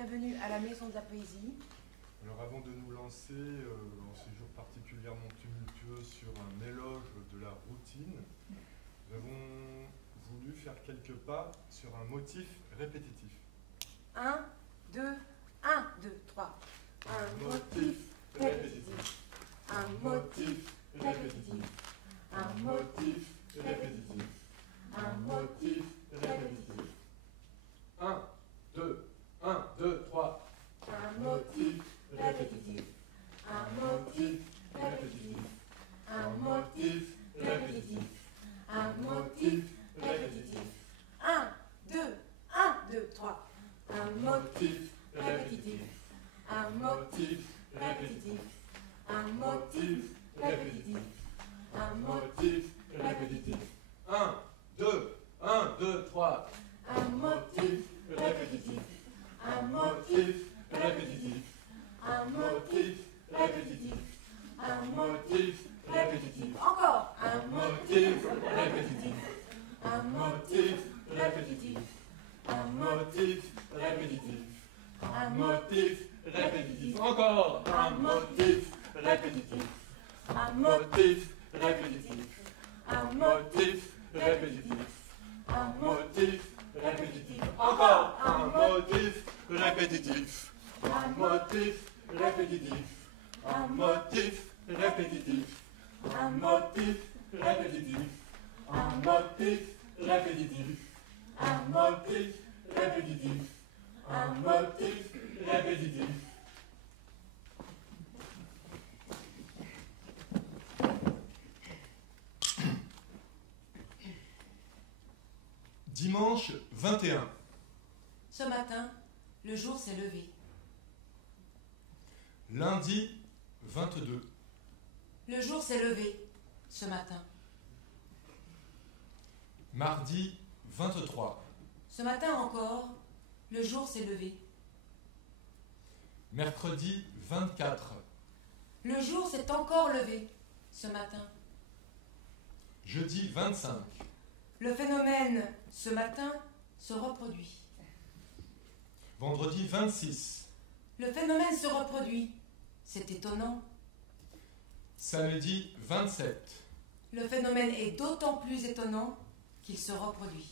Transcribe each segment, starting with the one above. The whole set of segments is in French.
bienvenue à la Maison de la Poésie. Alors avant de nous lancer en ce jour particulièrement tumultueux sur un éloge de la routine, nous avons voulu faire quelques pas sur un motif répétitif. 1, 2, 1, 2, 3. Un motif répétitif. Un motif répétitif. Un motif répétitif. Un motif répétitif. 1, 2, 1, 2, 3. Un motif répétitif. Un motif répétitif. Un motif répétitif. Un motif répétitif. 1, 2, 1, 2, 3. Un motif répétitif. Un motif répétitif. Un motif répétitif. Un motif répétitif. 1, 2, 1, 2, 3. Un motif répétitif. Un motif répétitif. Un motif répétitif. Un motif répétitif. Encore. Un motif répétitif. Un motif répétitif. Un motif répétitif. Un motif répétitif. Encore. Un motif répétitif. Un motif répétitif. Un motif répétitif. Un motif répétitif. Encore. Un motif répétitif. Un motif répétitif. Un motif répétitif. Un motif répétitif. Un motif répétitif. Un motif répétitif. Un motif répétitif. Dimanche 21. Ce matin, le jour s'est levé. Lundi 22. Le jour s'est levé ce matin. Mardi 23. Ce matin encore, le jour s'est levé. Mercredi 24. Le jour s'est encore levé ce matin. Jeudi 25. Le phénomène ce matin se reproduit. Vendredi 26. Le phénomène se reproduit. C'est étonnant. Samedi 27. Le phénomène est d'autant plus étonnant qu'il se reproduit.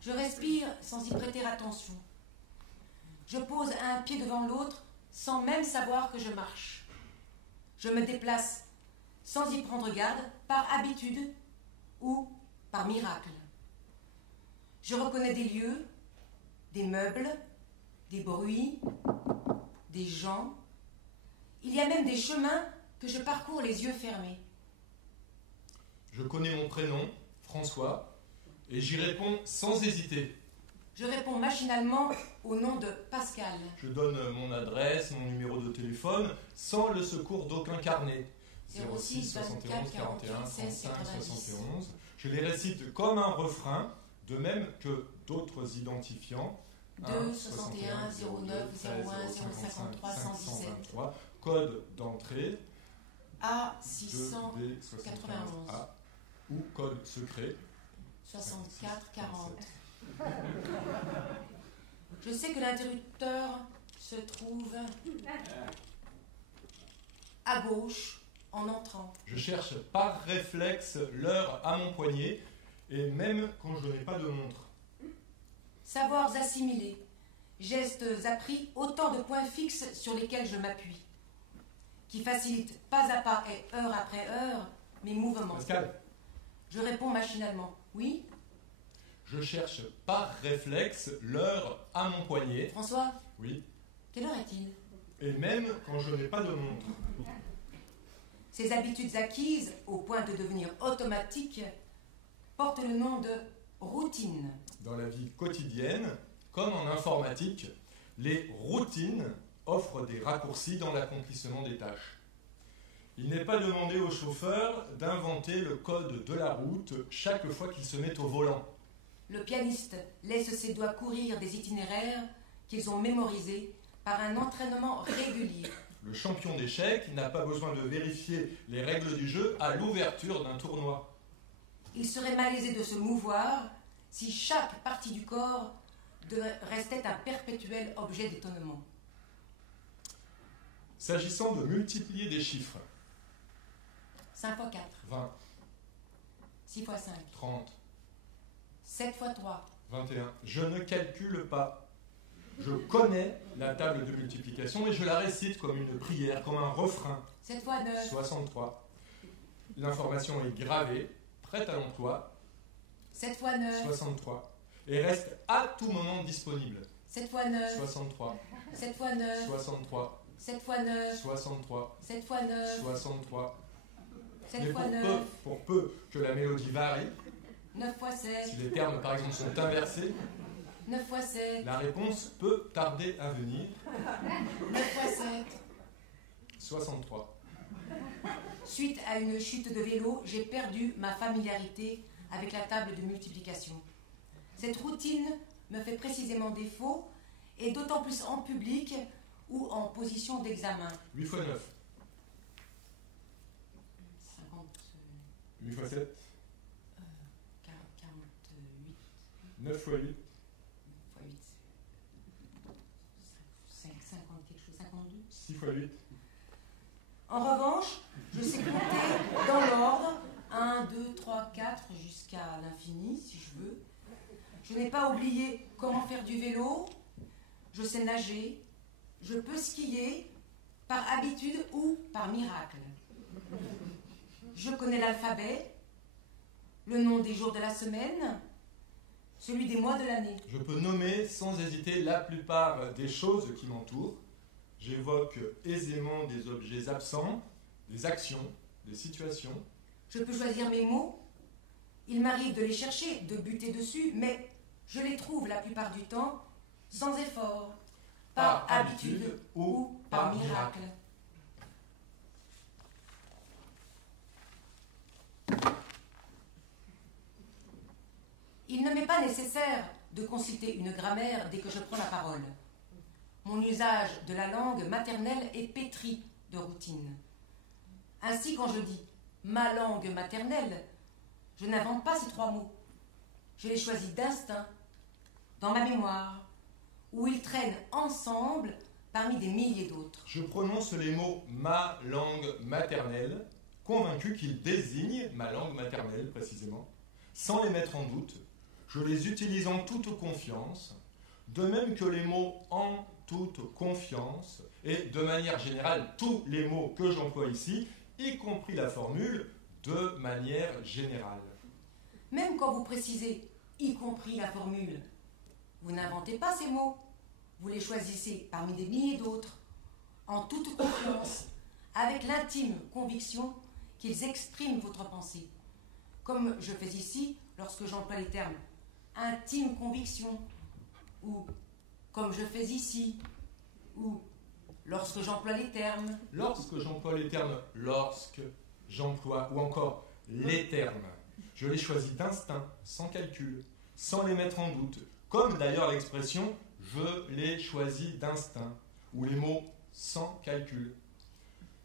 Je respire sans y prêter attention. Je pose un pied devant l'autre sans même savoir que je marche. Je me déplace sans y prendre garde, par habitude ou par miracle. Je reconnais des lieux, des meubles, des bruits, des gens. Il y a même des chemins que je parcours les yeux fermés. Je connais mon prénom, François, et j'y réponds sans hésiter. Je réponds machinalement au nom de Pascal. Je donne mon adresse, mon numéro de téléphone, sans le secours d'aucun carnet. 06 71 41 16 35 90. 71. Je les récite comme un refrain, de même que d'autres identifiants. 2 61 09 01 053 117. 123, code d'entrée A 2D 691 A ou code secret 64 40. Je sais que l'interrupteur se trouve à gauche en entrant. Je cherche par réflexe l'heure à mon poignet, et même quand je n'ai pas de montre. savoirs assimilés, gestes appris, autant de points fixes sur lesquels je m'appuie, qui facilitent pas à pas et heure après heure mes mouvements. Pascal, Je réponds machinalement. Oui, je cherche par réflexe l'heure à mon poignet. François, Oui. quelle heure est-il? Et même quand je n'ai pas de montre. Ces habitudes acquises, au point de devenir automatiques, portent le nom de routine. Dans la vie quotidienne, comme en informatique, les routines offrent des raccourcis dans l'accomplissement des tâches. Il n'est pas demandé au chauffeur d'inventer le code de la route chaque fois qu'il se met au volant. Le pianiste laisse ses doigts courir des itinéraires qu'ils ont mémorisés par un entraînement régulier. Le champion d'échecs n'a pas besoin de vérifier les règles du jeu à l'ouverture d'un tournoi. Il serait malaisé de se mouvoir si chaque partie du corps restait un perpétuel objet d'étonnement. S'agissant de multiplier des chiffres, 5 x 4, 20, 6 x 5, 30, 7 x 3, 21, je ne calcule pas. Je connais la table de multiplication et je la récite comme une prière, comme un refrain. 7 x 9, 63. L'information est gravée, prête à l'emploi. 7 x 9, 63. Et reste à tout moment disponible. 7 x 9, 63, 7 x 9, 63, 7 x 9, 63, 7 x 9, 63. 7 Mais x 9, pour peu que la mélodie varie, 9 x 7, si les termes par exemple sont inversés, 9 x 7, la réponse peut tarder à venir. 9 x 7. 63. Suite à une chute de vélo, j'ai perdu ma familiarité avec la table de multiplication. Cette routine me fait précisément défaut, et d'autant plus en public ou en position d'examen. 8 x 9, 50, 8 x 7, 48, 9 x 8, x 8, 50 quelque chose, 52. 6 x 8, En revanche, je sais compter dans l'ordre 1, 2, 3, 4 jusqu'à l'infini, si je veux. Je n'ai pas oublié comment faire du vélo, je sais nager, je peux skier par habitude ou par miracle. Je connais l'alphabet, le nom des jours de la semaine, celui des mois de l'année. je peux nommer sans hésiter la plupart des choses qui m'entourent. J'évoque aisément des objets absents, des actions, des situations. Je peux choisir mes mots. Il m'arrive de les chercher, de buter dessus, mais je les trouve la plupart du temps sans effort, par habitude ou par miracle. Il ne m'est pas nécessaire de consulter une grammaire dès que je prends la parole. Mon usage de la langue maternelle est pétri de routine. Ainsi, quand je dis « ma langue maternelle », je n'invente pas ces 3 mots. Je les choisis d'instinct, dans ma mémoire, où ils traînent ensemble parmi des milliers d'autres. Je prononce les mots « ma langue maternelle », convaincu qu'ils désignent ma langue maternelle précisément, sans les mettre en doute. Je les utilise en toute confiance, de même que les mots « en toute confiance » et de manière générale tous les mots que j'emploie ici, y compris la formule « de manière générale ». Même quand vous précisez « y compris la formule », vous n'inventez pas ces mots. Vous les choisissez parmi des milliers d'autres, en toute confiance, avec l'intime conviction qu'ils expriment votre pensée. Comme je fais ici lorsque j'emploie les termes « intime conviction » ou « comme je fais ici » ou « lorsque j'emploie les termes ». Lorsque j'emploie les termes « lorsque j'emploie » ou encore « les termes », je les choisis d'instinct, sans calcul, sans les mettre en doute, comme d'ailleurs l'expression « je les choisis d'instinct » ou les mots « sans calcul ».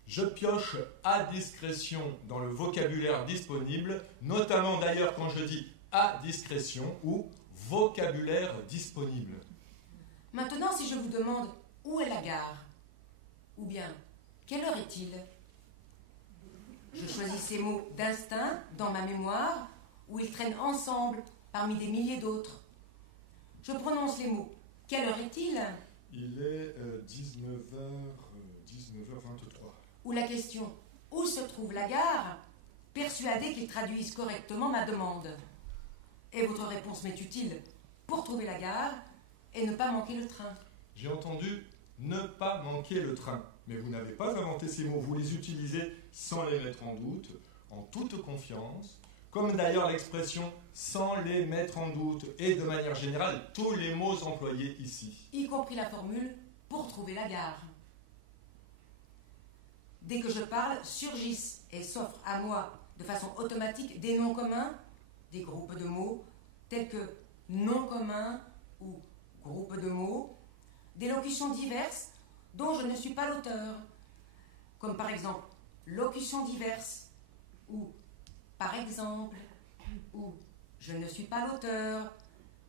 Je pioche à discrétion dans le vocabulaire disponible, notamment d'ailleurs quand je dis « à discrétion » ou « vocabulaire disponible ». Maintenant, si je vous demande « où est la gare ?» ou bien « quelle heure est-il ?» Je choisis ces mots d'instinct dans ma mémoire où ils traînent ensemble parmi des milliers d'autres. Je prononce les mots. Quelle heure est-il? Il est 19h23. Ou la question où se trouve la gare, persuadé qu'il traduise correctement ma demande. Et votre réponse m'est utile pour trouver la gare et ne pas manquer le train. J'ai entendu ne pas manquer le train. Mais vous n'avez pas inventé ces mots, vous les utilisez sans les mettre en doute, en toute confiance, comme d'ailleurs l'expression sans les mettre en doute, et de manière générale tous les mots employés ici. Y compris la formule pour trouver la gare. Dès que je parle, surgissent et s'offrent à moi de façon automatique des noms communs, des groupes de mots, tels que nom commun ou groupe de mots, des locutions diverses dont je ne suis pas l'auteur, comme par exemple locutions diverses, ou par exemple, ou je ne suis pas l'auteur,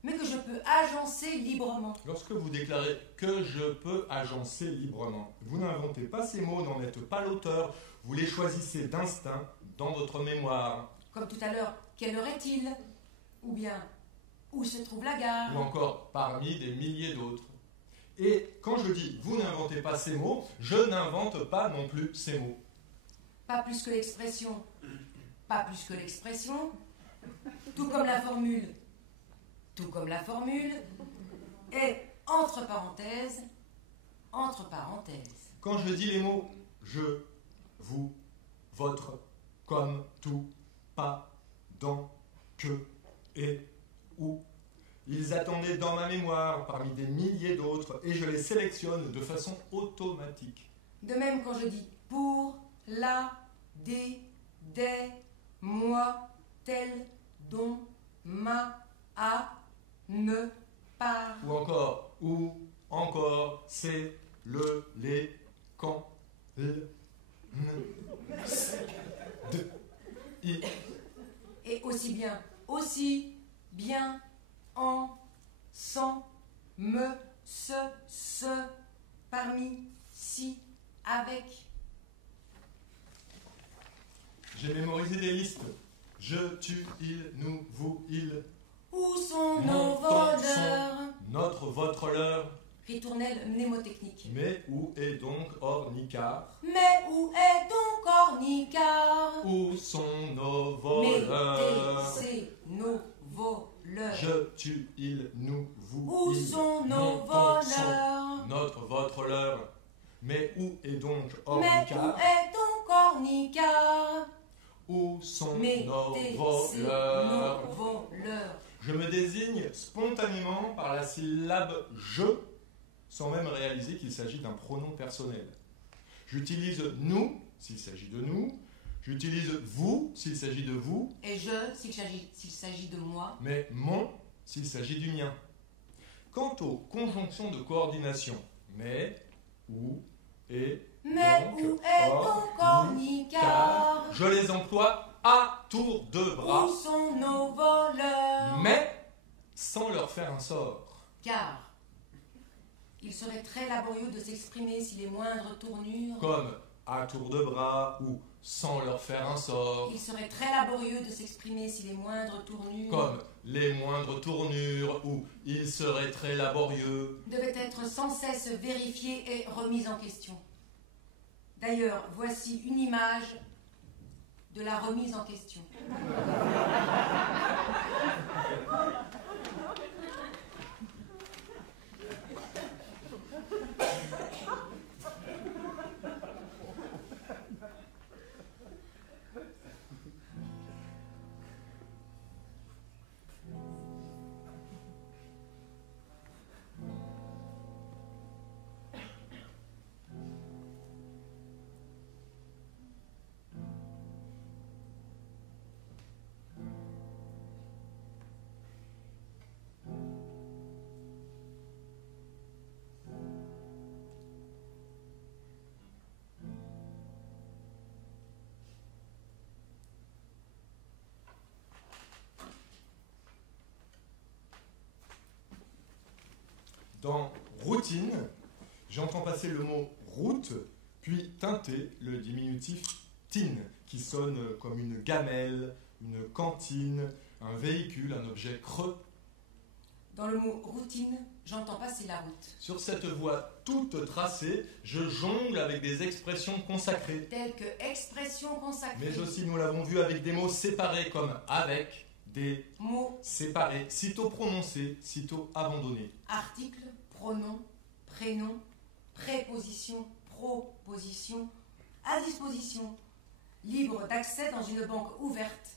mais que je peux agencer librement. Lorsque vous déclarez que je peux agencer librement, vous n'inventez pas ces mots, n'en êtes pas l'auteur, vous les choisissez d'instinct dans votre mémoire. Comme tout à l'heure, quelle heure est-il? Ou bien, où se trouve la gare? Ou encore parmi des milliers d'autres. Et quand je dis vous n'inventez pas ces mots, je n'invente pas non plus ces mots. Pas plus que l'expression. Pas plus que l'expression. Tout comme la formule. Tout comme la formule. Et entre parenthèses. Entre parenthèses. Quand je dis les mots je, vous, votre, comme, tout, pas, dans, que, et, où, ils attendaient dans ma mémoire parmi des milliers d'autres et je les sélectionne de façon automatique. De même quand je dis pour, la, des, moi, tel, dont, ma, à, ne, par. Ou encore, où, encore, c'est, le, les, quand, le, de, i. Et aussi bien, en, sans, me, ce, parmi, si, avec. J'ai mémorisé des listes. Je, tu, il, nous, vous, il. Où sont Mon, nos ton, voleurs? son, notre, votre, leur. Ritournelle mnémotechnique. Mais où est donc Ornicard? Mais où est donc Ornicard? Où sont nos voleurs? Mettez nos voleurs. Je, tu, il, nous, vous, Où il. sont nos Mon, ton, voleurs? son, notre, votre, leur. Mais où est donc Mais où Ornicard? est donc Ornicard? Où sont Mettez nos nos voleurs? voleurs. Je me désigne spontanément par la syllabe je, sans même réaliser qu'il s'agit d'un pronom personnel. J'utilise nous s'il s'agit de nous, j'utilise vous s'il s'agit de vous, Et je, s'il s'agit de moi. mais mon s'il s'agit du mien. Quant aux conjonctions de coordination, mais, ou, et, Mais donc, où est or, donc nous, Ornicard? car, je les emploie à tour de bras, Où sont nos voleurs? mais sans leur faire un sort. Car il serait très laborieux de s'exprimer si les moindres tournures. Comme à tour de bras ou sans leur faire un sort. Il serait très laborieux de s'exprimer si les moindres tournures. Comme les moindres tournures ou il serait très laborieux. Devaient être sans cesse vérifiées et remises en question. D'ailleurs, voici une image de la remise en question. Dans routine, j'entends passer le mot route, puis teinter le diminutif tine, qui sonne comme une gamelle, une cantine, un véhicule, un objet creux. Dans le mot routine, j'entends passer la route. Sur cette voie toute tracée, je jongle avec des expressions consacrées. Telles que expression consacrée. Mais aussi, nous l'avons vu, avec des mots séparés comme avec, des mots séparés, sitôt prononcés, sitôt abandonnés. Article, pronom, prénom, préposition, proposition, à disposition, libre d'accès dans une banque ouverte,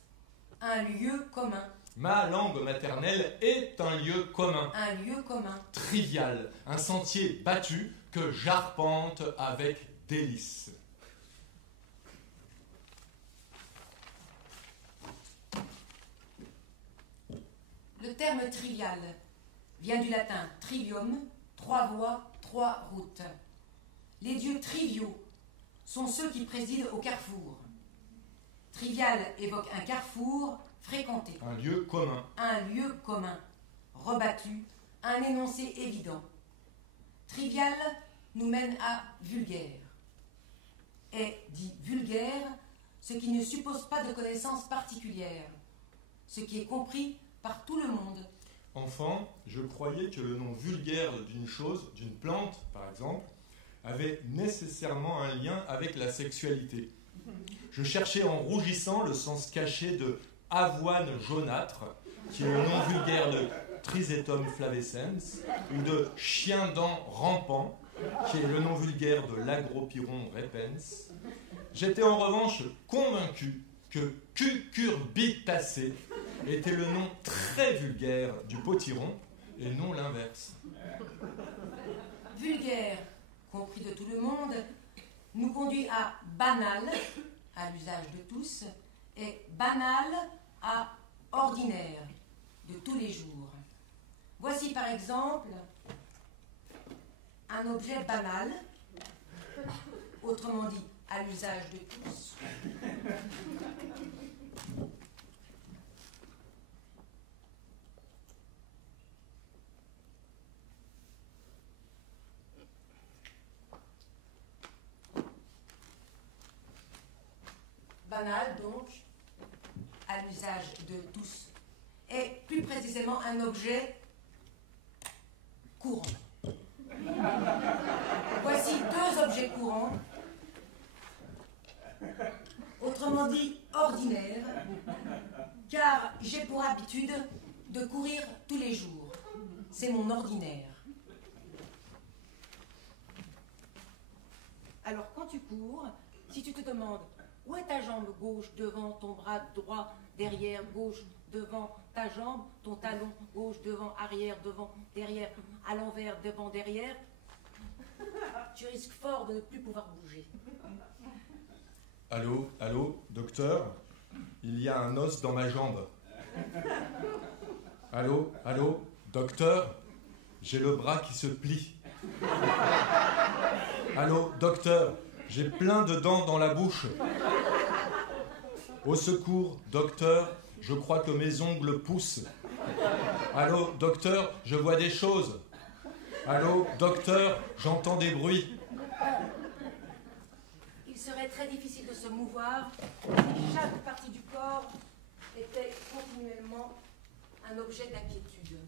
un lieu commun. Ma langue maternelle est un lieu commun. Un lieu commun. Trivial, un sentier battu que j'arpente avec délice. Le terme trivial vient du latin trivium, 3 voies, 3 routes. Les dieux triviaux sont ceux qui président au carrefour. Trivial évoque un carrefour fréquenté. Un lieu commun. Un lieu commun, rebattu, un énoncé évident. Trivial nous mène à vulgaire. Est dit vulgaire ce qui ne suppose pas de connaissances particulières, ce qui est compris par tout le monde. Enfant, je croyais que le nom vulgaire d'une chose, d'une plante par exemple, avait nécessairement un lien avec la sexualité. Je cherchais en rougissant le sens caché de avoine jaunâtre, qui est le nom vulgaire de Trisetum flavescens, ou de chien-dent rampant, qui est le nom vulgaire de l'Agropyron repens. J'étais en revanche convaincu que cucurbitacé était le nom très vulgaire du potiron, et non l'inverse. Vulgaire, compris de tout le monde, nous conduit à banal, à l'usage de tous, et banal à ordinaire, de tous les jours. Voici par exemple un objet banal, autrement dit à l'usage de tous. Banal donc, à l'usage de tous, et plus précisément un objet courant. Voici 2 objets courants, autrement dit ordinaires, car j'ai pour habitude de courir tous les jours. C'est mon ordinaire. Alors quand tu cours, si tu te demandes où est ta jambe gauche devant ton bras droit, derrière, gauche, devant ta jambe, ton talon gauche, devant, arrière, devant, derrière, à l'envers, devant, derrière, tu risques fort de ne plus pouvoir bouger. Allô, allô, docteur, il y a un os dans ma jambe. Allô, allô, docteur, j'ai le bras qui se plie. Allô, docteur, j'ai plein de dents dans la bouche. Au secours, docteur, je crois que mes ongles poussent. Allô, docteur, je vois des choses. Allô, docteur, j'entends des bruits. Il serait très difficile de se mouvoir si chaque partie du corps était continuellement un objet d'inquiétude.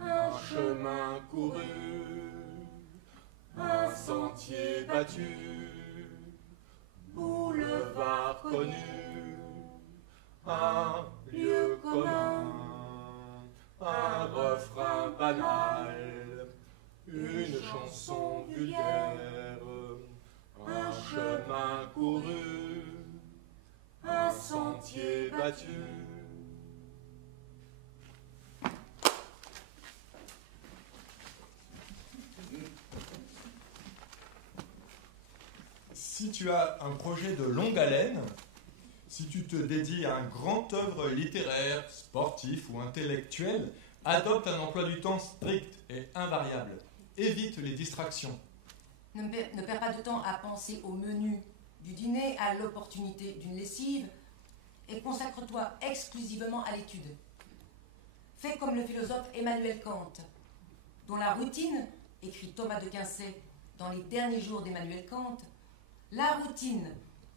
Un chemin couru, un sentier battu, boulevard connu, un lieu commun, un refrain banal, une chanson vulgaire, un chemin couru, un sentier battu. Si tu as un projet de longue haleine, si tu te dédies à un grand œuvre littéraire, sportif ou intellectuel, adopte un emploi du temps strict et invariable. Évite les distractions. Ne perds pas de temps à penser au menu du dîner, à l'opportunité d'une lessive, et consacre-toi exclusivement à l'étude. Fais comme le philosophe Emmanuel Kant, dont la routine, écrit Thomas de Quincey dans les derniers jours d'Emmanuel Kant, la routine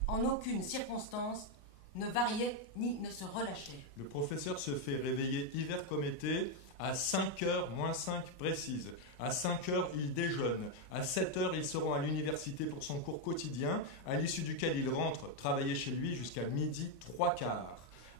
en aucune circonstance, ne variait ni ne se relâchait. Le professeur se fait réveiller hiver comme été à 5h moins 5 précises. À 5h, il déjeune. À 7h, il se rend à l'université pour son cours quotidien, à l'issue duquel il rentre travailler chez lui jusqu'à midi 3/4.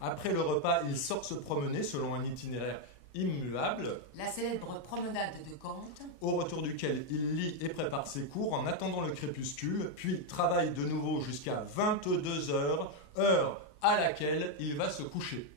Après le repas, il sort se promener selon un itinéraire immuable, La célèbre promenade de Kant, au retour duquel il lit et prépare ses cours en attendant le crépuscule, puis travaille de nouveau jusqu'à 22h, heure à laquelle il va se coucher.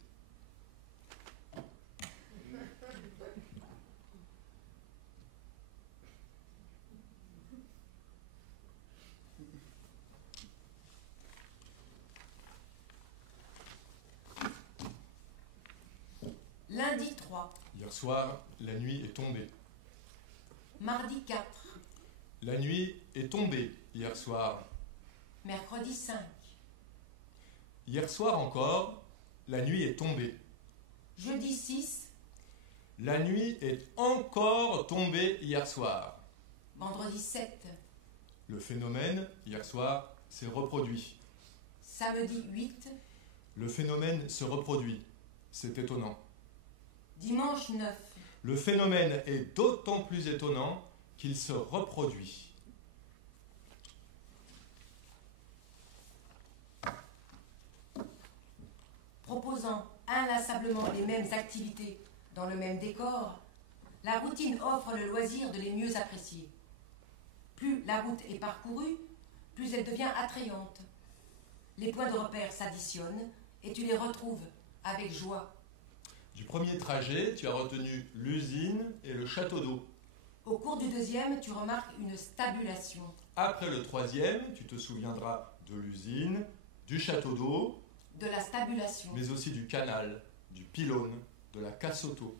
lundi 3, Hier soir, la nuit est tombée. mardi 4, La nuit est tombée hier soir. mercredi 5, Hier soir encore, la nuit est tombée. jeudi 6, La nuit est encore tombée hier soir. vendredi 7, Le phénomène, hier soir, s'est reproduit. samedi 8, Le phénomène se reproduit. C'est étonnant. dimanche 9, Le phénomène est d'autant plus étonnant qu'il se reproduit. proposant inlassablement les mêmes activités dans le même décor, la routine offre le loisir de les mieux apprécier. Plus la route est parcourue, plus elle devient attrayante. Les points de repère s'additionnent et tu les retrouves avec joie. Du premier trajet, tu as retenu l'usine et le château d'eau. Au cours du deuxième, tu remarques une stabulation. Après le troisième, tu te souviendras de l'usine, du château d'eau, De la stabulation. mais aussi du canal, du pylône, de la casse auto.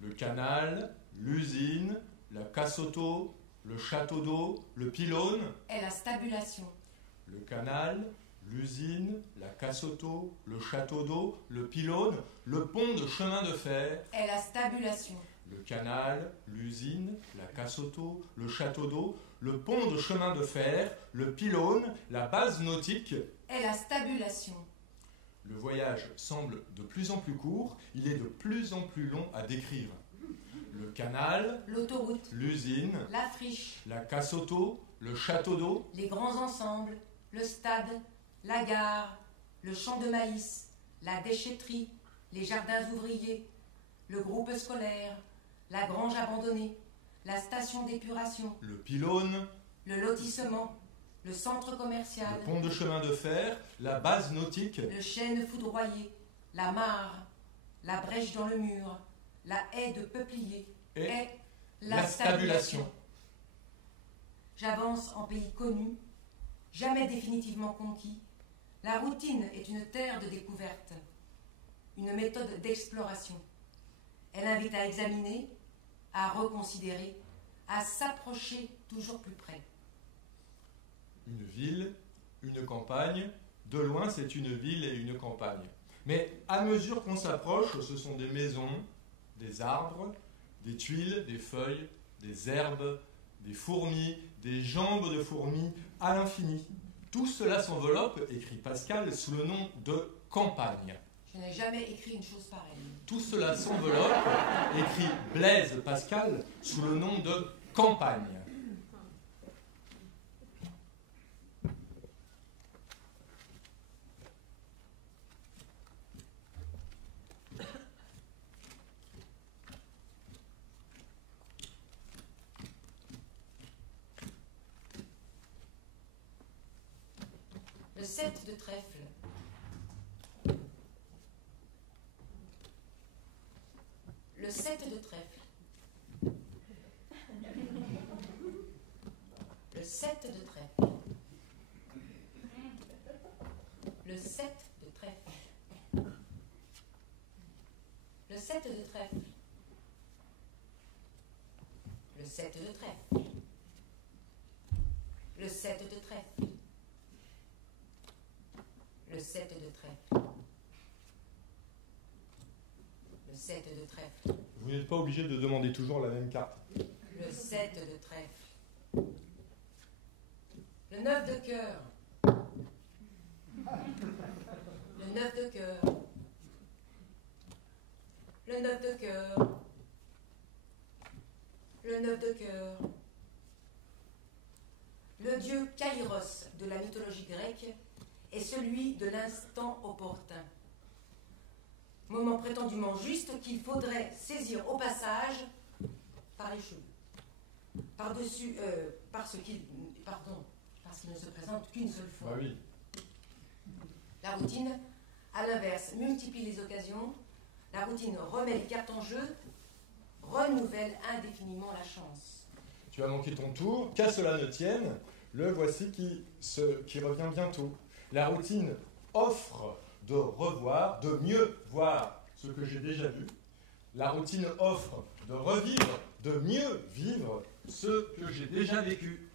Le canal, l'usine, la casse auto, le château d'eau, le pylône, Est la stabulation. le canal, l'usine, la casse auto, le château d'eau, le pylône, le pont de chemin de fer, Est la stabulation. le canal, l'usine, la casse auto, le château d'eau, le pont de chemin de fer, le pylône, la base nautique. Est la stabulation. Le voyage semble de plus en plus court, il est de plus en plus long à décrire. Le canal, L'autoroute. l'usine, La friche. la casse auto, le château d'eau, Les grands ensembles. Le stade. La gare. Le champ de maïs. La déchetterie. Les jardins ouvriers. Le groupe scolaire. La grange abandonnée. La station d'épuration. le pylône, Le lotissement. Le centre commercial. le pont de chemin de fer, la base nautique, Le chêne foudroyé. La mare. La brèche dans le mur. La haie de peuplier. et La la stabulation. J'avance en pays connu, jamais définitivement conquis. La routine est une terre de découverte, une méthode d'exploration. Elle invite à examiner, à reconsidérer, à s'approcher toujours plus près. Une ville, une campagne, de loin c'est une ville et une campagne. Mais à mesure qu'on s'approche, ce sont des maisons, des arbres, des tuiles, des feuilles, des herbes, des fourmis, des jambes de fourmis, à l'infini. Tout cela s'enveloppe, écrit Pascal, sous le nom de campagne. Je n'ai jamais écrit une chose pareille. Tout cela s'enveloppe, écrit Blaise Pascal, sous le nom de campagne. Le 7 de trèfle. Le 7 de trèfle. Le 7 de trèfle. Le 7 de trèfle. Le 7 de trèfle. Le 7 de trèfle. Le 7 de trèfle. Le 7 de trèfle. Le 7 de trèfle. Vous n'êtes pas obligé de demander toujours la même carte. Le 7 de trèfle. Le 9 de cœur. Le 9 de cœur. Le 9 de cœur. Le 9 de cœur. Le dieu Kairos de la mythologie grecque est celui de l'instant opportun. Moment prétendument juste qu'il faudrait saisir au passage par les cheveux. Par-dessus, parce qu'il ne se présente qu'une seule fois. Bah oui. La routine, à l'inverse, multiplie les occasions. La routine remet les cartes en jeu, renouvelle indéfiniment la chance. Tu as manqué ton tour, qu'à cela ne tienne, le voici qui revient bientôt. La routine offre de revoir, de mieux voir ce que j'ai déjà vu. La routine offre de revivre, de mieux vivre ce que j'ai déjà vécu.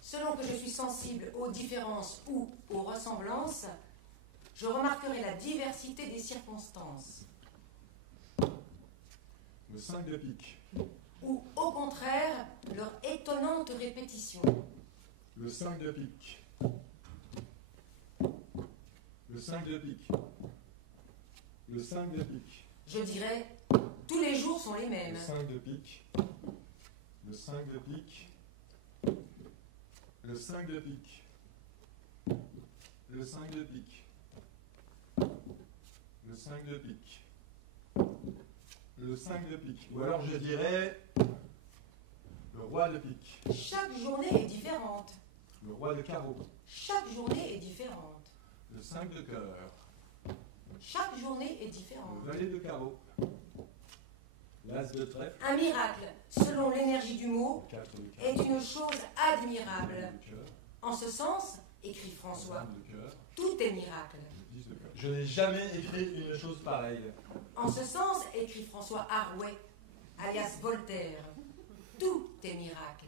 Selon que je suis sensible aux différences ou aux ressemblances, je remarquerai la diversité des circonstances. Le 5 de pique. Ou au contraire, leur étonnante répétition. Le 5 de pique. Le 5 de pique. Le 5 de pique. Je dirais, tous les jours sont les mêmes. Le 5 de pique. Le 5 de pique. Le 5 de pique. Le 5 de pique. Le 5 de pique. Le 5 de pique. Ou alors je dirais le roi de pique. Chaque journée est différente. Le roi de carreau. Chaque journée est différente. Le 5 de cœur. Chaque journée est différente. Le valet de carreau. L'as de trèfle. Un miracle, selon l'énergie du mot, Le 4 de est carreau. une chose admirable. Le cœur. En ce sens, écrit François, Le 5 de cœur. tout est miracle. Le 10 de cœur. Je n'ai jamais écrit une chose pareille. En ce sens, écrit François Arouet, alias Voltaire, tout est miracle.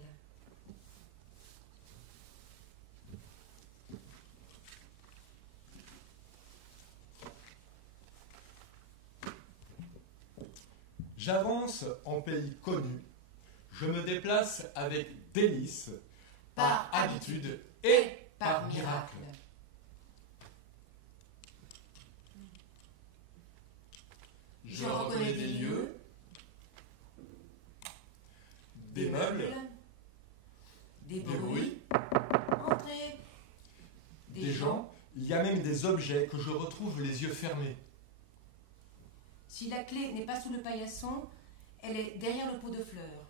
J'avance en pays connu, je me déplace avec délice, par habitude et par miracle. Je reconnais des lieux, des meubles, des des bruits, entrez, des gens, il y a même des objets que je retrouve les yeux fermés. Si la clé n'est pas sous le paillasson, elle est derrière le pot de fleurs.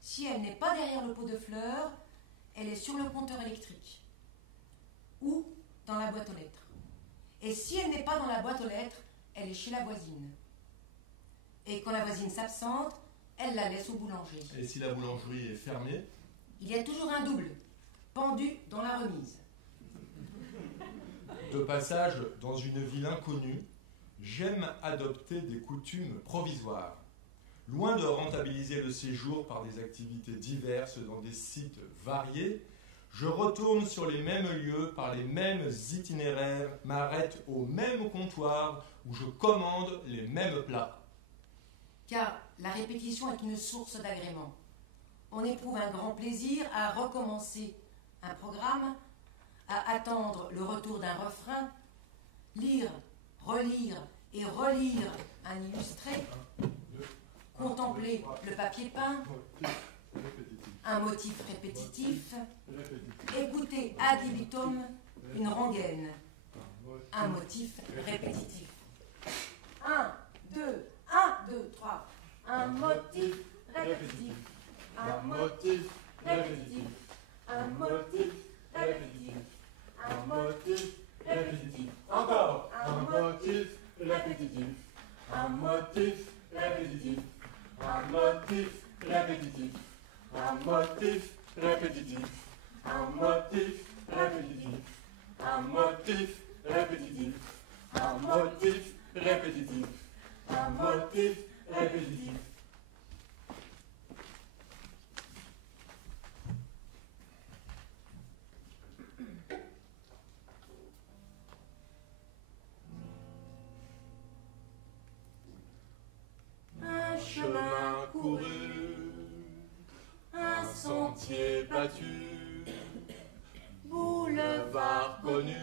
Si elle n'est pas derrière le pot de fleurs, elle est sur le compteur électrique ou dans la boîte aux lettres. Et si elle n'est pas dans la boîte aux lettres, elle est chez la voisine. Et quand la voisine s'absente, elle la laisse au boulanger. Et si la boulangerie est fermée, Il y a toujours un double, pendu dans la remise. de passage dans une ville inconnue, j'aime adopter des coutumes provisoires. Loin de rentabiliser le séjour par des activités diverses dans des sites variés, je retourne sur les mêmes lieux par les mêmes itinéraires, m'arrête au même comptoir où je commande les mêmes plats. Car la répétition est une source d'agrément. On éprouve un grand plaisir à recommencer un programme, à attendre le retour d'un refrain, lire, relire et relire un illustré, contempler le papier peint, un motif répétitif, écouter ad libitum une rengaine, un motif répétitif. 1, 2, 1, 2, 3. Un motif répétitif. Un motif répétitif. Un motif répétitif. Un motif répétitif. Encore un motif répétitif. Un motif répétitif. Un motif répétitif. Un motif répétitif. Un motif répétitif. Un motif répétitif. Un motif répétitif. Un motif répétitif. Un Chemin couru, un sentier battu, connu,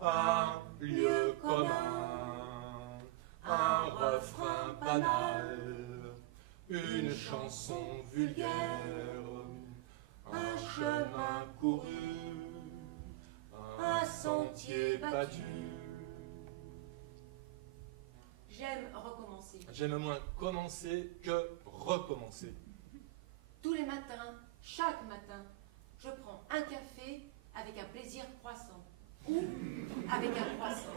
un lieu commun, un refrain banal, une chanson vulgaire, un chemin couru, un sentier battu. J'aime recommencer. J'aime moins commencer que recommencer. Tous les matins, chaque matin, je prends un café avec un plaisir croissant. Ou avec un croissant.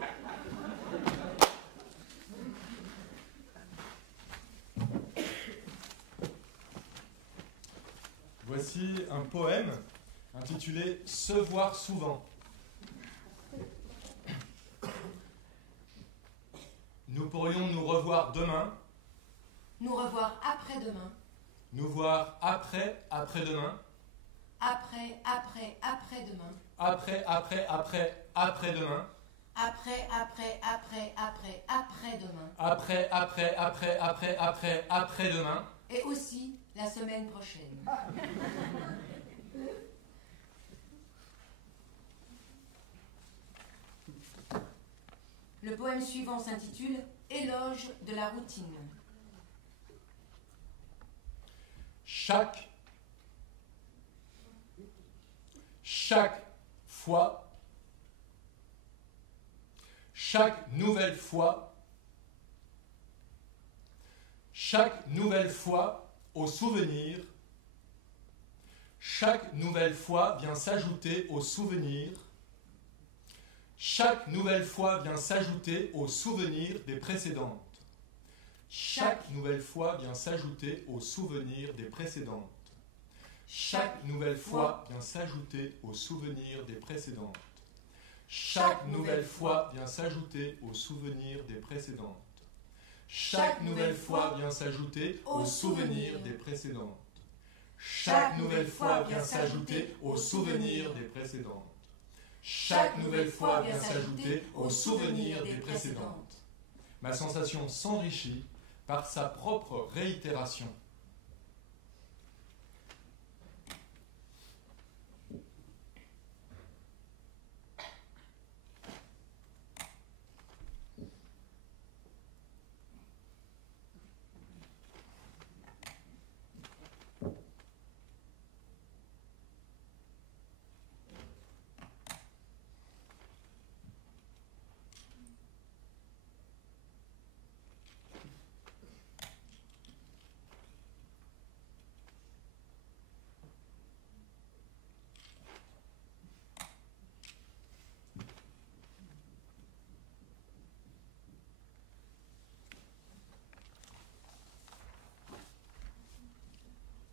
Voici un poème intitulé « Se voir souvent ». Nous pourrions nous revoir demain, Nous revoir après-demain. nous voir après-demain, Après-demain. après-demain, Après-demain. après-demain, Et aussi la semaine prochaine. Le poème suivant s'intitule « Éloge de la routine ». chaque fois, chaque nouvelle fois au souvenir, chaque nouvelle fois vient s'ajouter au souvenir, chaque nouvelle fois vient s'ajouter au souvenir des précédentes. Chaque nouvelle fois vient s'ajouter au souvenir des précédentes. Chaque nouvelle fois vient s'ajouter au souvenir des précédentes. Chaque nouvelle fois vient s'ajouter au souvenir des précédentes. Chaque nouvelle fois vient s'ajouter au souvenir des précédentes. Chaque nouvelle fois vient s'ajouter au souvenir des précédentes. Chaque nouvelle fois vient s'ajouter au souvenir des précédentes. Ma sensation s'enrichit par sa propre réitération.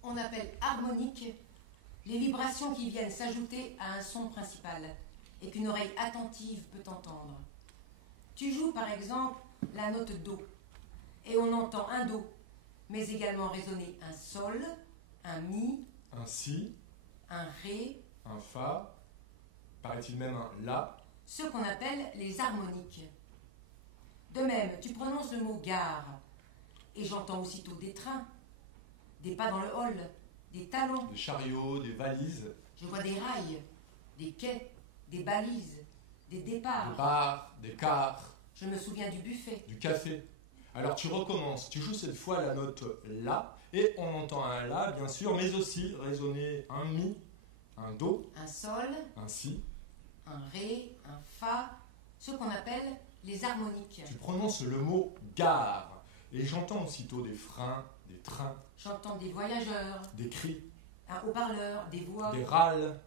On appelle harmonique les vibrations qui viennent s'ajouter à un son principal et qu'une oreille attentive peut entendre. Tu joues par exemple la note Do et on entend un Do, mais également résonner un Sol, un Mi, Un Si, un Ré, un Fa, paraît-il même un La. ce qu'on appelle les harmoniques. De même, tu prononces le mot gare et j'entends aussitôt des trains, des pas dans le hall, des talons. Des chariots, des valises, Je vois des rails, des quais, des balises, des départs. des bars, des cars, Je me souviens du buffet. du café. Alors tu recommences, tu joues cette fois la note La, et on entend un La bien sûr, mais aussi résonner un Mi, un Do, Un Sol, un Si. un Ré, un Fa, ce qu'on appelle les harmoniques. Tu prononces le mot gare, et j'entends aussitôt des freins, des trains, J'entends des voyageurs, des cris, un haut-parleur, des voix, des râles.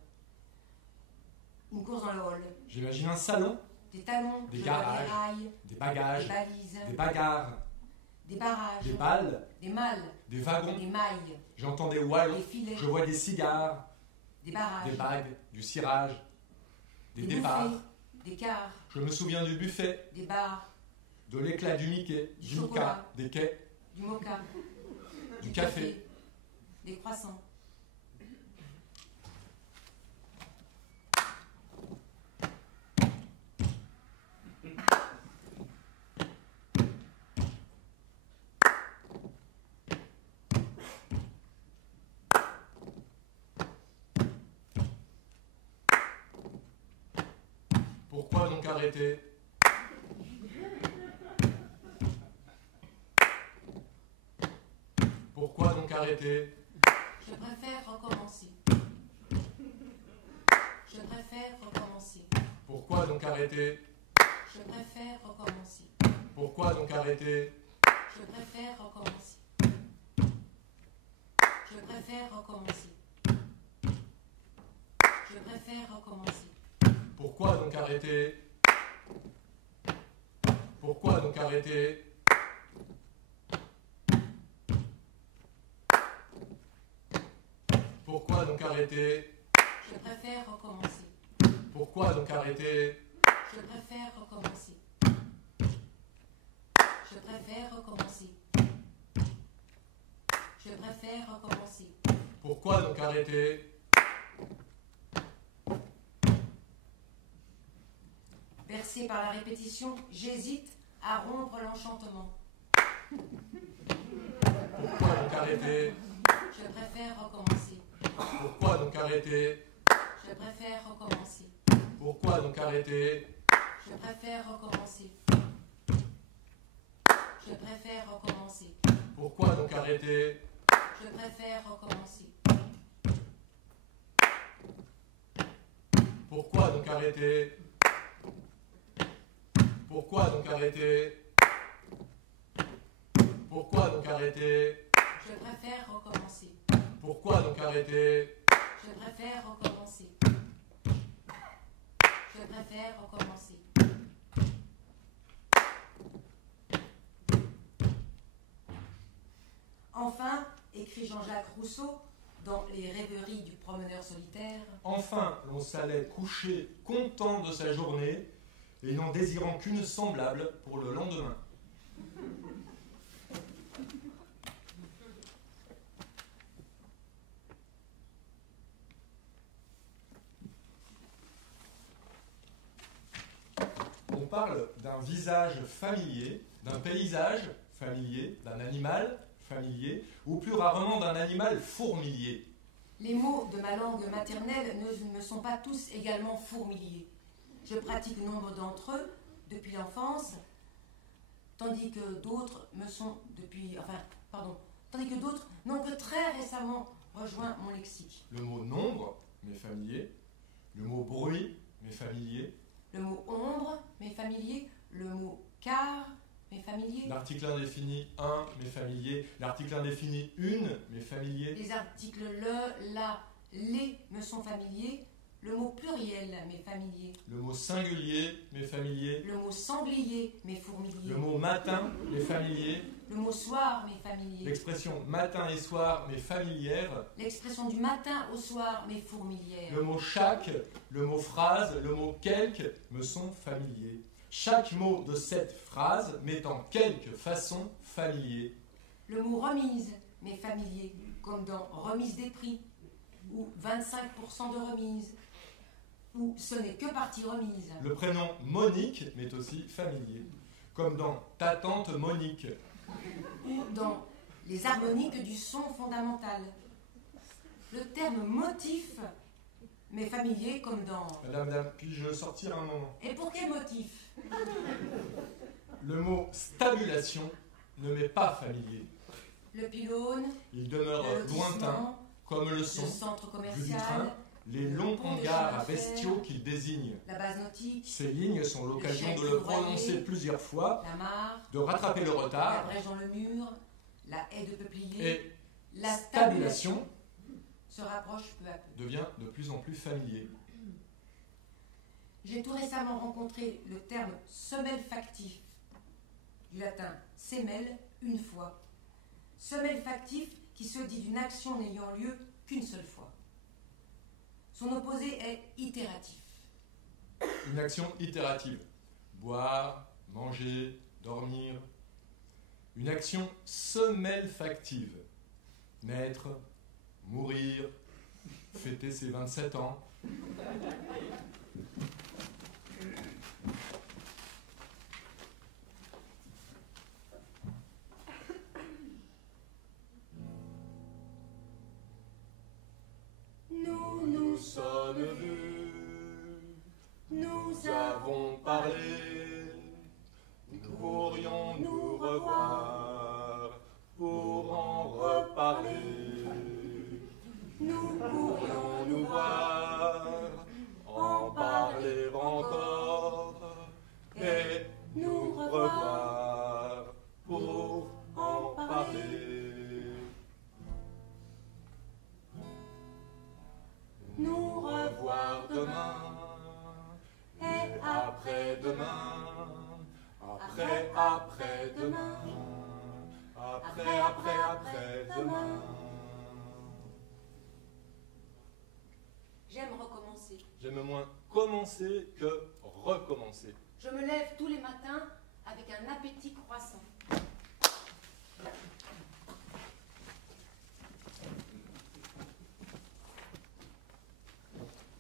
une course dans le hall, J'imagine un salon, des talons, Des je vois garages, des rails, des des bagages, balises, des bagarres, des barrages, des balles, des malles, des wagons. des mailles, J'entends des des wallons, filets, je vois des cigares, des barrages, des bagues, du cirage, des des départs. buffets, des cars, Je me souviens du buffet, des bars, de l'éclat du Mickey, Du du Mika, chocolat. des quais, du mocha, du café. des croissants. Pourquoi donc arrêter? Pourquoi donc arrêter? Je préfère recommencer. Je préfère recommencer. Pourquoi donc arrêter? Je préfère recommencer. Pourquoi donc arrêter? Je préfère recommencer. Je préfère recommencer. Je préfère recommencer. Pourquoi donc arrêter? Pourquoi donc arrêter? Pourquoi donc arrêter? Je préfère recommencer. Pourquoi donc arrêter? Je préfère recommencer. Je préfère recommencer. Je préfère recommencer. Pourquoi donc arrêter? Bercé par la répétition, j'hésite à rompre l'enchantement. Pourquoi donc arrêter? Je préfère recommencer. Pourquoi donc arrêter? Je préfère recommencer. Pourquoi donc arrêter? Je préfère recommencer. Je préfère recommencer. Pourquoi donc arrêter? Je préfère recommencer. Pourquoi donc arrêter? Pourquoi donc arrêter? Pourquoi donc arrêter? Je préfère recommencer. Pourquoi donc arrêter? Je préfère recommencer. Je préfère recommencer. Enfin, écrit Jean-Jacques Rousseau dans Les rêveries du promeneur solitaire, Enfin, l'on s'allait coucher content de sa journée et n'en désirant qu'une semblable pour le lendemain. On parle d'un visage familier, d'un paysage familier, d'un animal familier, ou plus rarement d'un animal fourmilier. les mots de ma langue maternelle ne me sont pas tous également fourmiliers. Je pratique nombre d'entre eux depuis l'enfance, tandis que d'autres n'ont que très récemment rejoint mon lexique. Le mot nombre m'est familier, le mot bruit m'est familier, Le mot ombre m'est familier, le mot quart m'est familier, l'article indéfini un m'est familier, l'article indéfini une m'est familier, les articles le, la, les me sont familiers, le mot pluriel m'est familier, le mot singulier m'est familier, le mot sanglier m'est fourmilier, le mot matin m'est familier, le mot soir m'est familier, l'expression matin et soir m'est familière, l'expression du matin au soir m'est fourmilière, le mot chaque, le mot phrase, le mot quelque me sont familiers. Chaque mot de cette phrase m'est en quelque façon familier. le mot remise m'est familier, comme dans remise des prix, ou 25% de remise, ou ce n'est que partie remise. Le prénom Monique m'est aussi familier, comme dans ta tante Monique. Ou dans les harmoniques du son fondamental. Le terme motif m'est familier comme dans... Madame, puis-je sortir un moment? Et pour quel motif? Le mot stabulation ne m'est pas familier. Le pylône, Il demeure le lotissement, lointain, comme le le son, centre vu du commercial, train, les longs pont de hangars chemin à de fer, bestiaux qu'il désigne. la base nautique, Ces lignes sont l'occasion chef de le foudroyé, prononcer plusieurs fois, la mare, de rattraper le la retard, brèche dans le mur, la haie de peuplier, et la stabulation se rapproche peu à peu. devient de plus en plus familier. J'ai tout récemment rencontré le terme semelle factif, du latin semel, une fois. Semelle factif qui se dit d'une action n'ayant lieu qu'une seule fois. Son opposé est itératif. Une action itérative. Boire, manger, dormir. Une action semelle-factive. Naître, mourir, fêter ses 27 ans. Nous nous sommes vus, nous avons parler. Nous pourrions nous revoir pour en reparler. Nous pourrions nous voir, en parler encore, et nous revoir pour en parler. Nous revoir demain, et après-demain, après-demain, après-demain. J'aime recommencer. J'aime moins commencer que recommencer. Je me lève tous les matins avec un appétit croissant.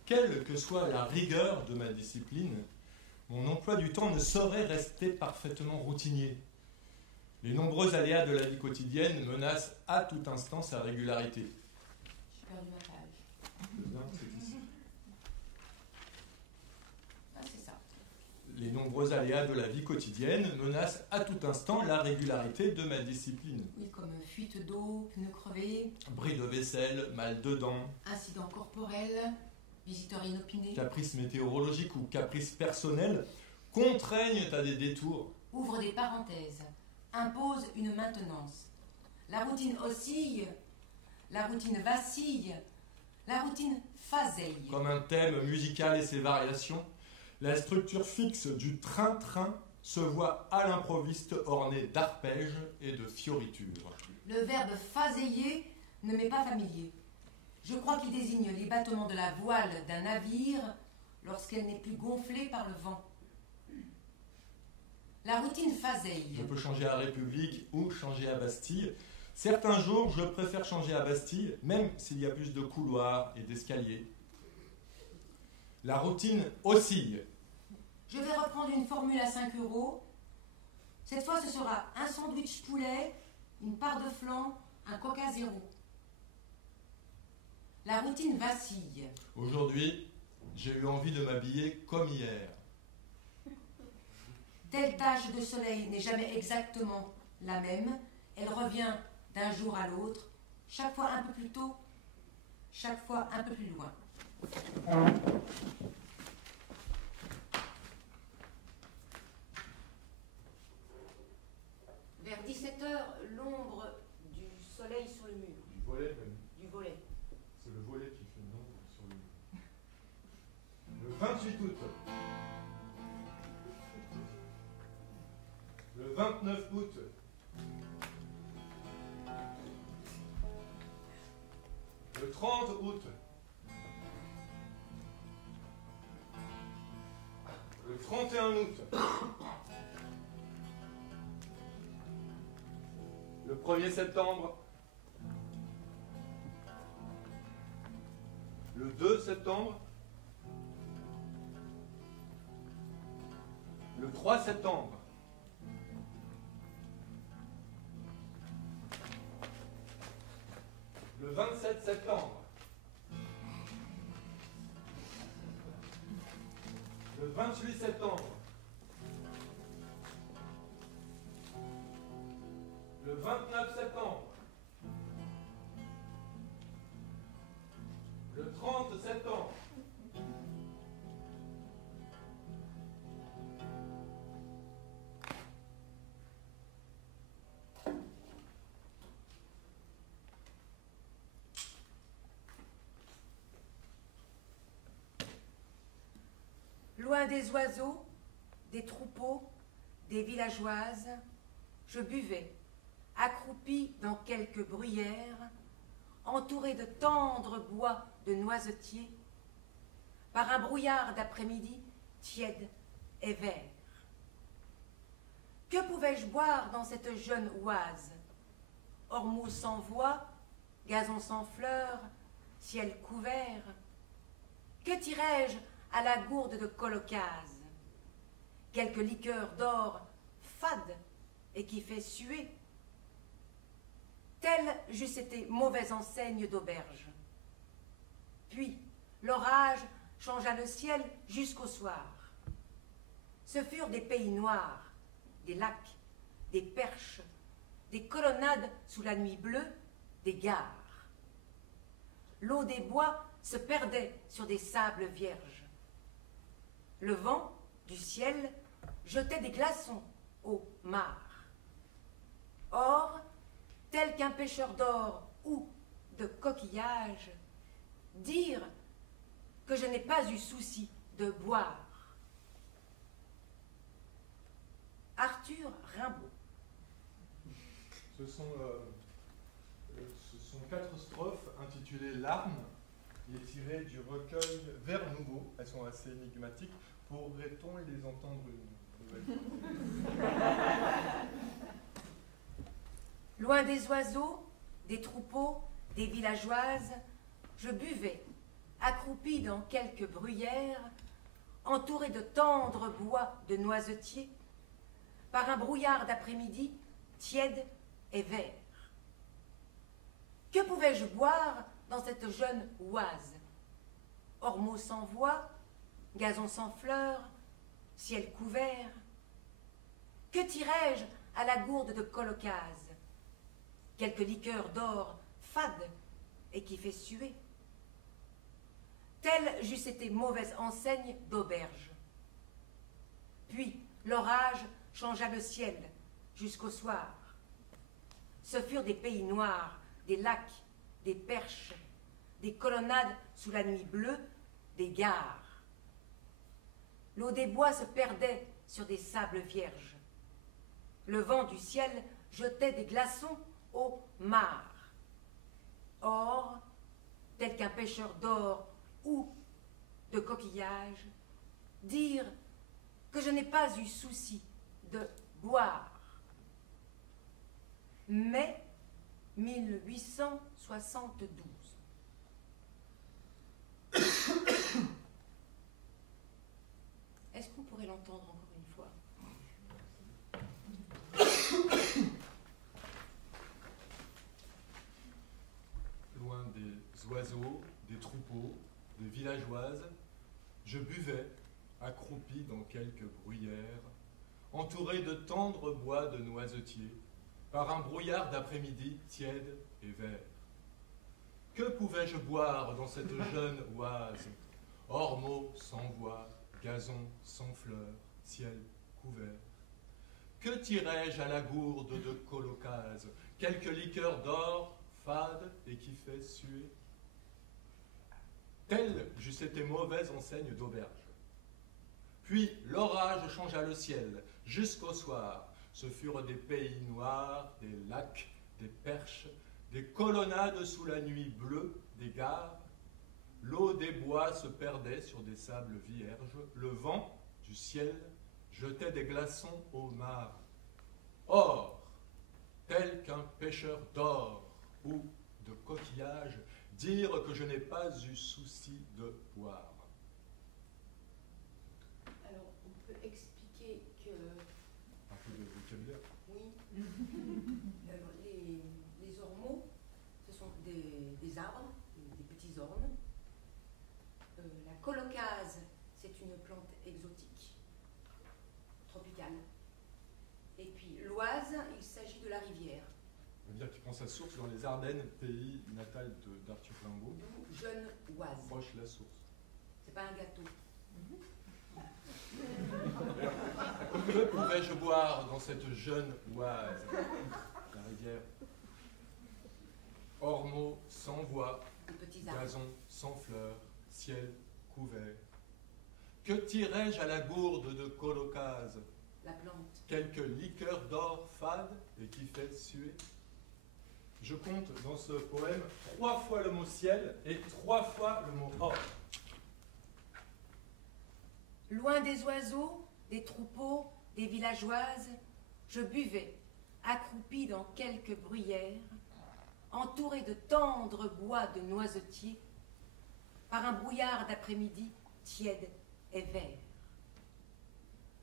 Quelle que soit la rigueur de ma discipline, mon emploi du temps ne saurait rester parfaitement routinier. Les nombreux aléas de la vie quotidienne menacent à tout instant sa régularité. J'ai perdu ma page. C'est ici. Ah, c'est ça. Les nombreux aléas de la vie quotidienne menacent à tout instant la régularité de ma discipline. Oui, comme fuite d'eau, pneus crevés, Bris de vaisselle, mal de dents, incident corporel, visiteur inopiné. caprices météorologiques ou caprices personnels contraignent à des détours. Ouvre des parenthèses. Impose une maintenance. La routine oscille, la routine vacille, la routine faseille. Comme un thème musical et ses variations, la structure fixe du train-train se voit à l'improviste ornée d'arpèges et de fioritures. Le verbe faseiller ne m'est pas familier. Je crois qu'il désigne les battements de la voile d'un navire lorsqu'elle n'est plus gonflée par le vent. La routine faseille. Je peux changer à République ou changer à Bastille. Certains jours, je préfère changer à Bastille, même s'il y a plus de couloirs et d'escaliers. La routine oscille. Je vais reprendre une formule à 5 €. Cette fois, ce sera un sandwich poulet, une part de flan, un coca zéro. La routine vacille. Aujourd'hui, j'ai eu envie de m'habiller comme hier. Telle tache de soleil n'est jamais exactement la même. Elle revient d'un jour à l'autre, chaque fois un peu plus tôt, chaque fois un peu plus loin. Vers 17 h, l'ombre du soleil sur le mur, Du volet même. du volet. C'est le volet qui fait une ombre sur le mur. Le 28 août. Le 29 août. Le 30 août. Le 31 août. Le 1er septembre. Le 2 septembre. Le 3 septembre. Le 27 septembre. Le 28 septembre. Le 29 septembre. Le 30 septembre. Loin des oiseaux, des troupeaux, des villageoises, je buvais, accroupi dans quelques bruyères, entouré de tendres bois de noisetiers, par un brouillard d'après-midi tiède et vert. Que pouvais-je boire dans cette jeune oise? Ormeaux sans voix, gazon sans fleurs, ciel couvert. Que tirais-je à la gourde de Colocase? Quelque liqueur d'or fade et qui fait suer. Telle j'eusse été mauvaise enseigne d'auberge. Puis l'orage changea le ciel jusqu'au soir. Ce furent des pays noirs, des lacs, des perches, des colonnades sous la nuit bleue, des gares. L'eau des bois se perdait sur des sables vierges. Le vent du ciel jetait des glaçons aux mares. Or, tel qu'un pêcheur d'or ou de coquillages, dire que je n'ai pas eu souci de boire. Arthur Rimbaud. Ce sont 4 strophes intitulées Larmes et tirées du recueil Vers Nouveau. Elles sont assez énigmatiques. Pourrait-on les entendre une nouvelle fois? Loin des oiseaux, des troupeaux, des villageoises, je buvais, accroupi dans quelques bruyères, entouré de tendres bois de noisetiers, par un brouillard d'après-midi tiède et vert. Que pouvais-je boire dans cette jeune oise? Ormeaux sans voix, gazon sans fleurs, ciel couvert. Que tirais-je à la gourde de Colocase? Quelque liqueur d'or fade et qui fait suer. Telle j'eusse été mauvaise enseigne d'auberge. Puis l'orage changea le ciel jusqu'au soir. Ce furent des pays noirs, des lacs, des perches, des colonnades sous la nuit bleue, des gares. L'eau des bois se perdait sur des sables vierges. Le vent du ciel jetait des glaçons aux mares. Or, tel qu'un pêcheur d'or ou de coquillages, dire que je n'ai pas eu souci de boire. Mai 1872. Est-ce qu'on pourrait l'entendre encore une fois? Loin des oiseaux, des troupeaux, des villageoises, je buvais, accroupi dans quelques bruyères, entouré de tendres bois de noisetiers, par un brouillard d'après-midi tiède et vert. Que pouvais-je boire dans cette jeune oise? Ormeaux sans voix, gazon sans fleurs, ciel couvert. Que tirais-je à la gourde de Colocase? Quelque liqueur d'or, fade et qui fait suer. Telle j'eusse été mauvaise enseigne d'auberge. Puis l'orage changea le ciel jusqu'au soir. Ce furent des pays noirs, des lacs, des perches, des colonnades sous la nuit bleue, des gares. L'eau des bois se perdait sur des sables vierges. Le vent du ciel jetait des glaçons aux mares. Or, tel qu'un pêcheur d'or ou de coquillages, dire que je n'ai pas eu souci de boire. Alors, on peut expliquer que... Un peu de vocabulaire. Oui. Les ormeaux, ce sont des arbres, des petits ormes. La colocase, c'est une plante exotique, tropicale. Et puis l'oise, il s'agit de la rivière. On veut dire qu'il prend sa source dans les Ardennes, pays natal d'Arthur Rimbaud. D'où jeune oise. Proche la source. C'est pas un gâteau. Que pouvais-je boire dans cette jeune oise? La rivière. Ormeaux sans voix, Des petits arbres. gazon sans fleurs, ciel couvert. Que tirais-je à la gourde de Colocase? La plante. Quelque liqueur d'or fade et qui fait suer. Je compte dans ce poème 3 fois le mot ciel et 3 fois le mot or. Loin des oiseaux, des troupeaux, des villageoises, je buvais, accroupi dans quelques bruyères, entouré de tendres bois de noisetiers, par un brouillard d'après-midi tiède et vert.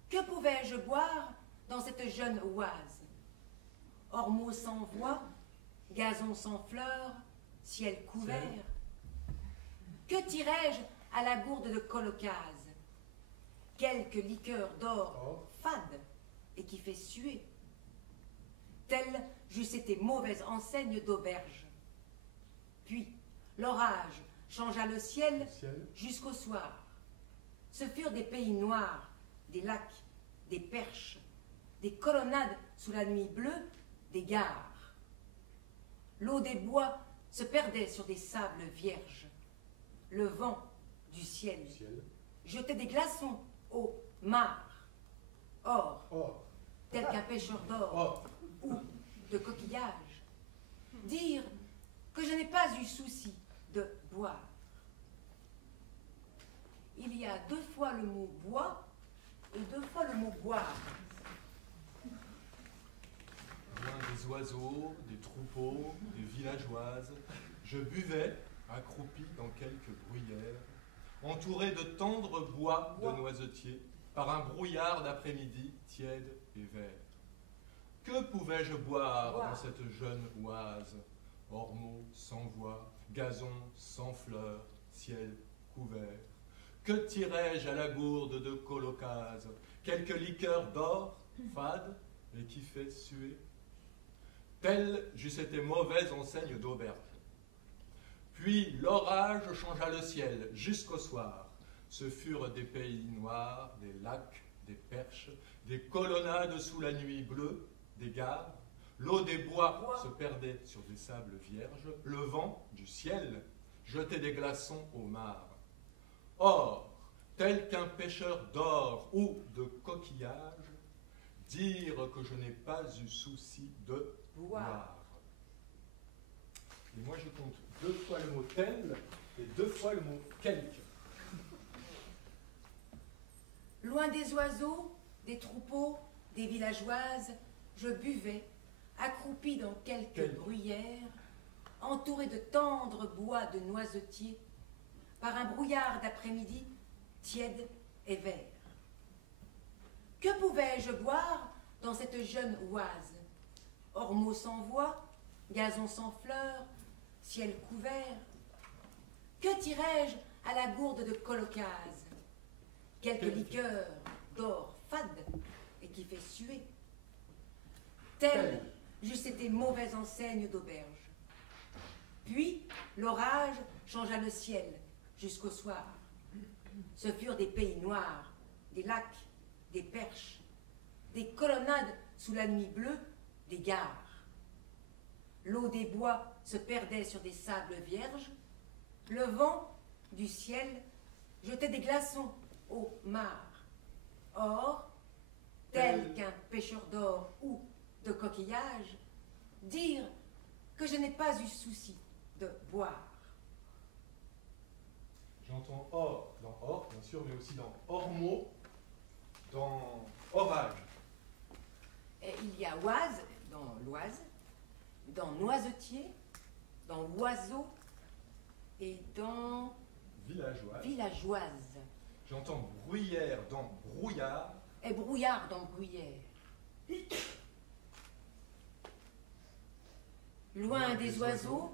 Que pouvais-je boire dans cette jeune oise? Ormeaux sans voix, gazon sans fleurs, ciel couvert. Que tirais-je à la gourde de Colocase? quelque liqueur d'or Or, fade et qui fait suer. Telle j'eusse été mauvaise enseigne d'auberge. Puis l'orage changea le ciel ciel, jusqu'au soir. Ce furent des pays noirs, des lacs, des perches, des colonnades sous la nuit bleue, des gares. L'eau des bois se perdait sur des sables vierges. Le vent du ciel ciel, jetait des glaçons au mar. Or, or, tel qu'un pêcheur d'or or, ou de coquillages, dire que je n'ai pas eu souci de boire. Il y a 2 fois le mot bois et 2 fois le mot boire. Loin des oiseaux, des troupeaux, des villageoises, je buvais, accroupi dans quelques bruyères, entouré de tendres bois de noisetiers, par un brouillard d'après-midi tiède et vert. Que pouvais-je boire dans cette jeune oise? Ormeaux sans voix, gazon sans fleurs, ciel couvert. Que tirais-je à la gourde de Colocase? Quelque liqueur d'or, fade, et qui fait suer? Telle j'eusse été mauvaise enseigne d'auberge. Puis l'orage changea le ciel jusqu'au soir. Ce furent des pays noirs, des lacs, des perches, des colonnades sous la nuit bleue, des gares. L'eau des bois se perdait sur des sables vierges. Le vent du ciel jetait des glaçons au mar. Or, tel qu'un pêcheur d'or ou de coquillages, dire que je n'ai pas eu souci de boire. Et moi je compte 2 fois le mot tel et 2 fois le mot quelque. Loin des oiseaux, des troupeaux, des villageoises, je buvais, accroupi dans quelques bruyères, entouré de tendres bois de noisetiers, par un brouillard d'après-midi tiède et vert. Que pouvais-je boire dans cette jeune oise? Ormeaux sans voix, gazon sans fleurs, ciel couvert. Que tirais-je à la gourde de Colocase? Quelque liqueur d'or fade et qui fait suer. Telle j'eusse été mauvaise enseigne d'auberge. Puis l'orage changea le ciel jusqu'au soir. Ce furent des pays noirs, des lacs, des perches, des colonnades sous la nuit bleue, des gares. L'eau des bois se perdait sur des sables vierges. Le vent du ciel jetait des glaçons au mar. Or, tel qu'un pêcheur d'or ou de coquillages, dire que je n'ai pas eu souci de boire. J'entends or dans or, bien sûr, mais aussi dans ormeaux, dans orage. Et il y a oise dans l'oise, dans noisetier, dans oiseau et dans Villageoise. villageoise. J'entends bruyère dans brouillard. Et brouillard dans bruyère. Loin des oiseaux,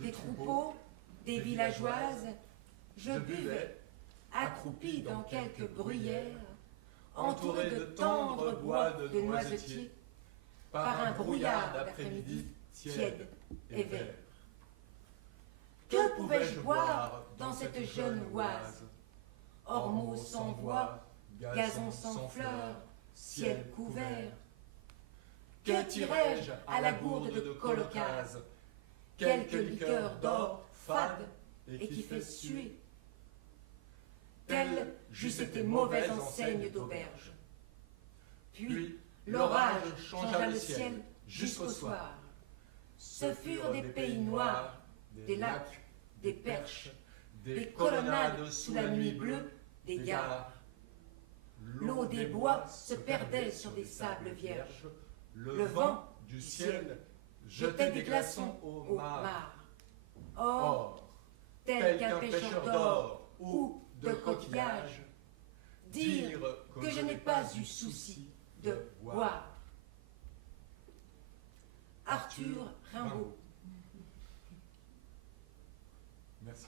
des troupeaux, des villageoises, je buvais, accroupi dans quelques bruyères, entouré de tendres bois de noisetiers, par un brouillard d'après-midi tiède et vert. Que pouvais-je boire dans cette jeune oise? Ormeaux sans voix, gazon sans fleurs, ciel couvert. Que tirais-je à la gourde de Colocase? Quelque liqueur d'or fade et qui fait suer. Telle j'eusse été mauvaise enseigne d'auberge. Puis l'orage changea le ciel jusqu'au soir. Ce furent des pays noirs, des lacs, des perches, des colonnades sous la nuit bleue, des gares. L'eau des bois se perdait sur des sables vierges. Le vent du ciel jetait des glaçons au mar. Or, tel qu'un pêcheur d'or ou de coquillages, dire que je n'ai pas eu souci de boire. Arthur Rimbaud. Merci.